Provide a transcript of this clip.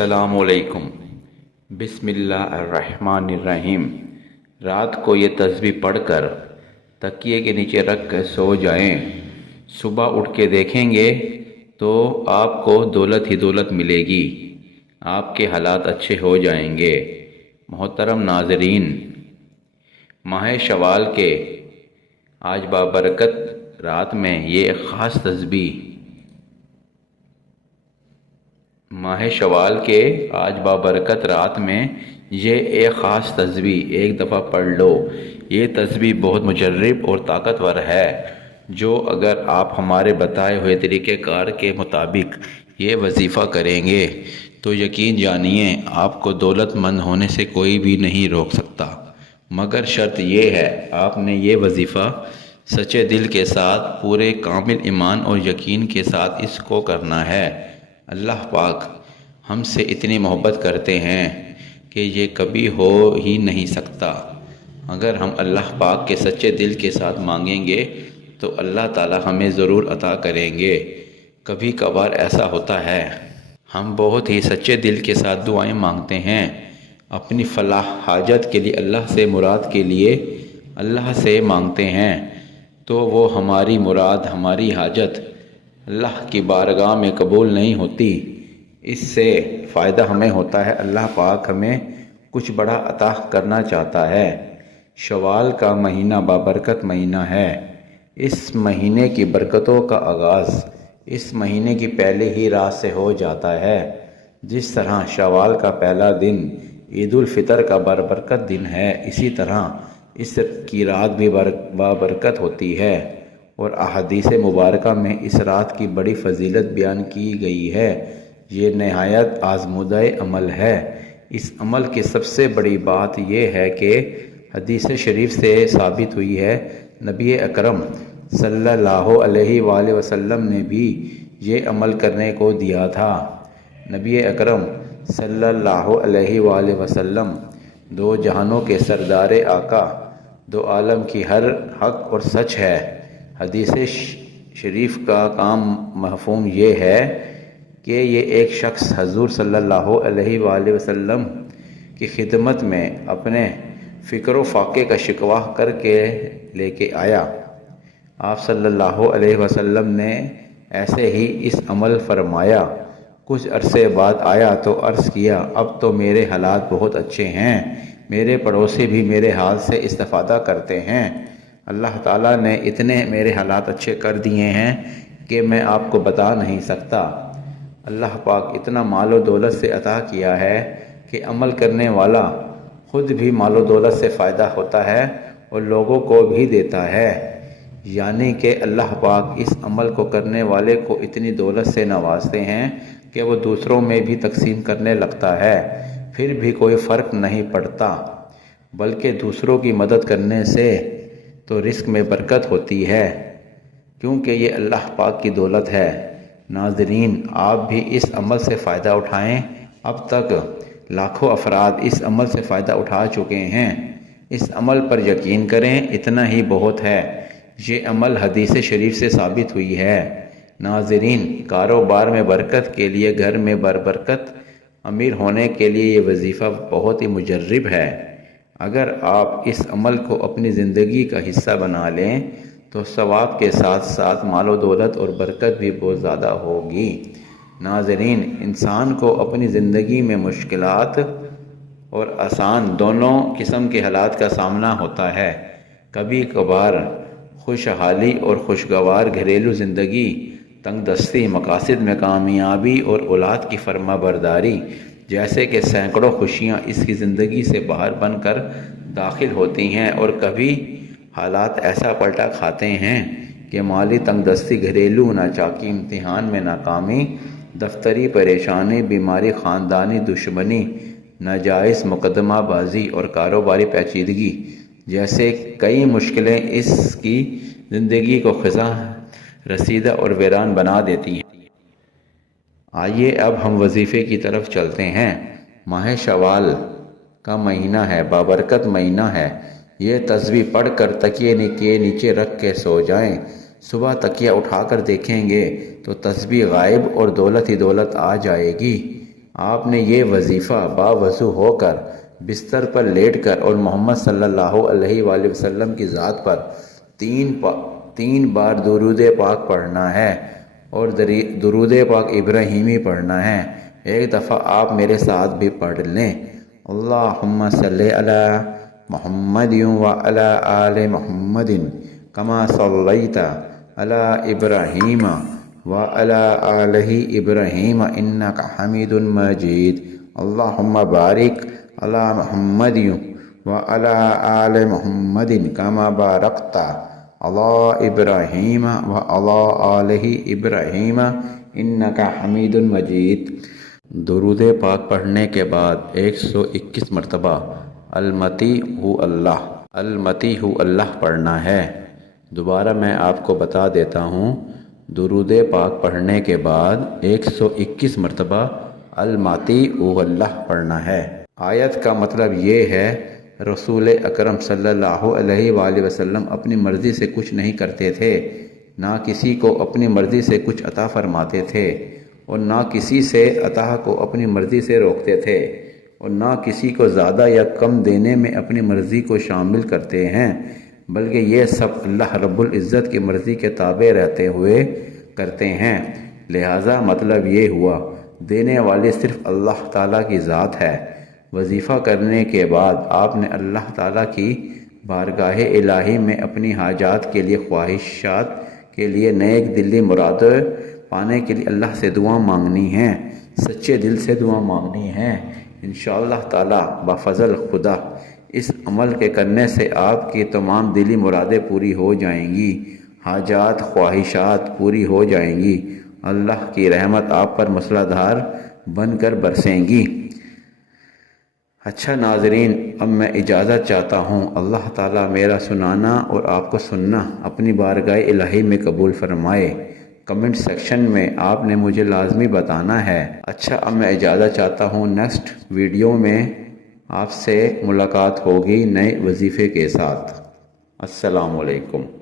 अस्सलाम वालेकुम। बिस्मिल्लाह अर्रहमान अर्रहीम। रात को ये तस्बीह पढ़कर तकिए के नीचे रख कर सो जाएं। सुबह उठ के देखेंगे तो आपको दौलत ही दौलत मिलेगी, आपके हालात अच्छे हो जाएंगे। मोहतरम नाज़रीन, माह शवाल के आज बाबरकत रात में ये ख़ास तस्बीह, माह शवाल के आज बाबरकत रात में ये एक ख़ास तस्बीह एक दफ़ा पढ़ लो। ये तस्बीह बहुत मुजर्रब और ताकतवर है, जो अगर आप हमारे बताए हुए तरीक़ेकार के मुताबिक ये वजीफ़ा करेंगे तो यकीन जानिए आपको दौलतमंद होने से कोई भी नहीं रोक सकता। मगर शर्त ये है, आपने ये वजीफ़ा सच्चे दिल के साथ, पूरे कामिल ईमान और यकीन के साथ इसको करना है। अल्लाह पाक हमसे इतनी मोहब्बत करते हैं कि ये कभी हो ही नहीं सकता। अगर हम अल्लाह पाक के सच्चे दिल के साथ मांगेंगे तो अल्लाह ताला हमें ज़रूर अता करेंगे। कभी कभार ऐसा होता है, हम बहुत ही सच्चे दिल के साथ दुआएं मांगते हैं, अपनी फलाह हाजत के लिए, अल्लाह से मुराद के लिए अल्लाह से मांगते हैं, तो वो हमारी मुराद, हमारी हाजत अल्लाह की बारगाह में कबूल नहीं होती। इससे फ़ायदा हमें होता है, अल्लाह पाक हमें कुछ बड़ा अता करना चाहता है। शवाल का महीना बाबरकत महीना है। इस महीने की बरकतों का आगाज़ इस महीने की पहले ही रात से हो जाता है। जिस तरह शवाल का पहला दिन ईद उल फितर का बाबरकत दिन है, इसी तरह इस की रात भी बाबरकत होती है। और अहादीस मुबारका में इस रात की बड़ी फजीलत बयान की गई है। ये नहायत आज़मुदा अमल है। इस अमल की सबसे बड़ी बात यह है कि हदीस शरीफ से साबित हुई है, नबी अकरम सल्लल्लाहु अलैहि वसल्लम ने भी ये अमल करने को दिया था। नबी अकरम सल्लल्लाहु अलैहि वसल्लम दो जहानों के सरदार आका, दो आलम की हर हक और सच है। हदीस शरीफ का काम मफ़हूम ये है कि ये एक शख्स हजूर सल्लल्लाहु अलैहि वसल्लम की खिदमत में अपने फ़िक्र व फाक़े का शिकवा करके लेके आया। आप सल्लल्लाहु अलैहि वसल्लम ने ऐसे ही इस अमल फरमाया। कुछ अरसे बाद आया तो अर्ज़ किया, अब तो मेरे हालात बहुत अच्छे हैं, मेरे पड़ोसी भी मेरे हाल से इस्तिफ़ादा करते हैं। अल्लाह ताला ने इतने मेरे हालात अच्छे कर दिए हैं कि मैं आपको बता नहीं सकता। अल्लाह पाक इतना मालो दौलत से अता किया है कि अमल करने वाला ख़ुद भी मालो दौलत से फ़ायदा होता है और लोगों को भी देता है। यानी कि अल्लाह पाक इस अमल को करने वाले को इतनी दौलत से नवाजते हैं कि वो दूसरों में भी तकसीम करने लगता है, फिर भी कोई फ़र्क नहीं पड़ता। बल्कि दूसरों की मदद करने से तो रिस्क में बरकत होती है, क्योंकि ये अल्लाह पाक की दौलत है। नाज़रीन, आप भी इस अमल से फ़ायदा उठाएं। अब तक लाखों अफराद इस अमल से फ़ायदा उठा चुके हैं। इस अमल पर यकीन करें, इतना ही बहुत है। ये अमल हदीस शरीफ से साबित हुई है। नाज़रीन, कारोबार में बरकत के लिए, घर में बरकत, अमीर होने के लिए ये वजीफ़ा बहुत ही मुजर्रब है। अगर आप इस अमल को अपनी ज़िंदगी का हिस्सा बना लें तो सवाब के साथ साथ मालो दौलत और बरकत भी बहुत ज़्यादा होगी। नाज़रीन, इंसान को अपनी ज़िंदगी में मुश्किलात और आसान दोनों किस्म के हालात का सामना होता है। कभी कभार खुशहाली और खुशगवार घरेलू ज़िंदगी, तंगदस्ती, मकासद में कामयाबी और औलाद की फर्माबरदारी जैसे कि सैकड़ों खुशियाँ इसकी ज़िंदगी से बाहर बनकर दाखिल होती हैं। और कभी हालात ऐसा पलटा खाते हैं कि माली तंगदस्ती, घरेलू नाचाकी, इम्तिहान में नाकामी, दफ्तरी परेशानी, बीमारी, ख़ानदानी दुश्मनी, नाजायज़ मुकदमाबाजी और कारोबारी पेचीदगी जैसे कई मुश्किलें इसकी ज़िंदगी को ख़ज़ा, रसीदा और वीरान बना देती हैं। आइए अब हम वजीफ़े की तरफ चलते हैं। माह शवाल का महीना है, बाबरकत महीना है। ये तस्बीह पढ़ कर तकिए के नीचे रख के सो जाएं। सुबह तकिया उठाकर देखेंगे तो तस्बीह गायब और दौलत ही दौलत आ जाएगी। آپ نے یہ وظیفہ باوضو ہو کر بستر پر لیٹ کر اور محمد صلی اللہ علیہ وآلہ وسلم کی ذات پر تین بار درود پاک پڑھنا ہے اور درود پاک ابراہیمی پڑھنا ہے۔ ایک دفعہ آپ میرے ساتھ بھی پڑھ لیں۔ اللہم صلی علی محمد وعلی آل محمد کما صلیت علی ابراہیم وعلی آل ابراہیم انک حمید مجید۔ اللہم بارک علی محمد وعلی آل محمد کما بارکت علی ابراہیم وعلی آل ابراہیم انک حمید مجید۔ درود پاک پڑھنے کے بعد 121 مرتبہ المتی ہو اللہ پڑھنا ہے۔ دوبارہ میں آپ کو بتا دیتا ہوں، درود پاک پڑھنے کے بعد 121 مرتبہ المتی ہو اللہ پڑھنا ہے۔ آیت کا مطلب یہ ہے، رسول اکرم صلی اللہ علیہ وآلہ وسلم اپنی مرضی سے کچھ نہیں کرتے تھے، نہ کسی کو اپنی مرضی سے کچھ عطا فرماتے تھے اور نہ کسی سے عطا کو اپنی مرضی سے روکتے تھے اور نہ کسی کو زیادہ یا کم دینے میں اپنی مرضی کو شامل کرتے ہیں، بلکہ یہ سب اللہ رب العزت کی مرضی کے تابع رہتے ہوئے کرتے ہیں۔ لہٰذا مطلب یہ ہوا، دینے والے صرف اللہ تعالیٰ کی ذات ہے۔ وظیفہ کرنے کے بعد آپ نے اللہ تعالیٰ کی بارگاہ الہی میں اپنی حاجات کے لیے، خواہشات کے لیے، نیک دلی مراد پانے کے لیے اللہ سے دعا مانگنی ہے، سچے دل سے دعا مانگنی ہے۔ انشاءاللہ تعالیٰ بفضل خدا اس عمل کے کرنے سے آپ کی تمام دلی مرادیں پوری ہو جائیں گی، حاجات خواہشات پوری ہو جائیں گی، اللہ کی رحمت آپ پر مسلح دھار بن کر برسیں گی۔ اچھا ناظرین، اب میں اجازت چاہتا ہوں۔ اللہ تعالیٰ میرا سنانا اور آپ کو سننا اپنی بارگاہ الہی میں قبول فرمائے۔ کمنٹ سیکشن میں آپ نے مجھے لازمی بتانا ہے۔ اچھا، اب میں اجازت چاہتا ہوں، نیکسٹ ویڈیو میں آپ سے ملاقات ہوگی نئے وظیفے کے ساتھ۔ السلام علیکم۔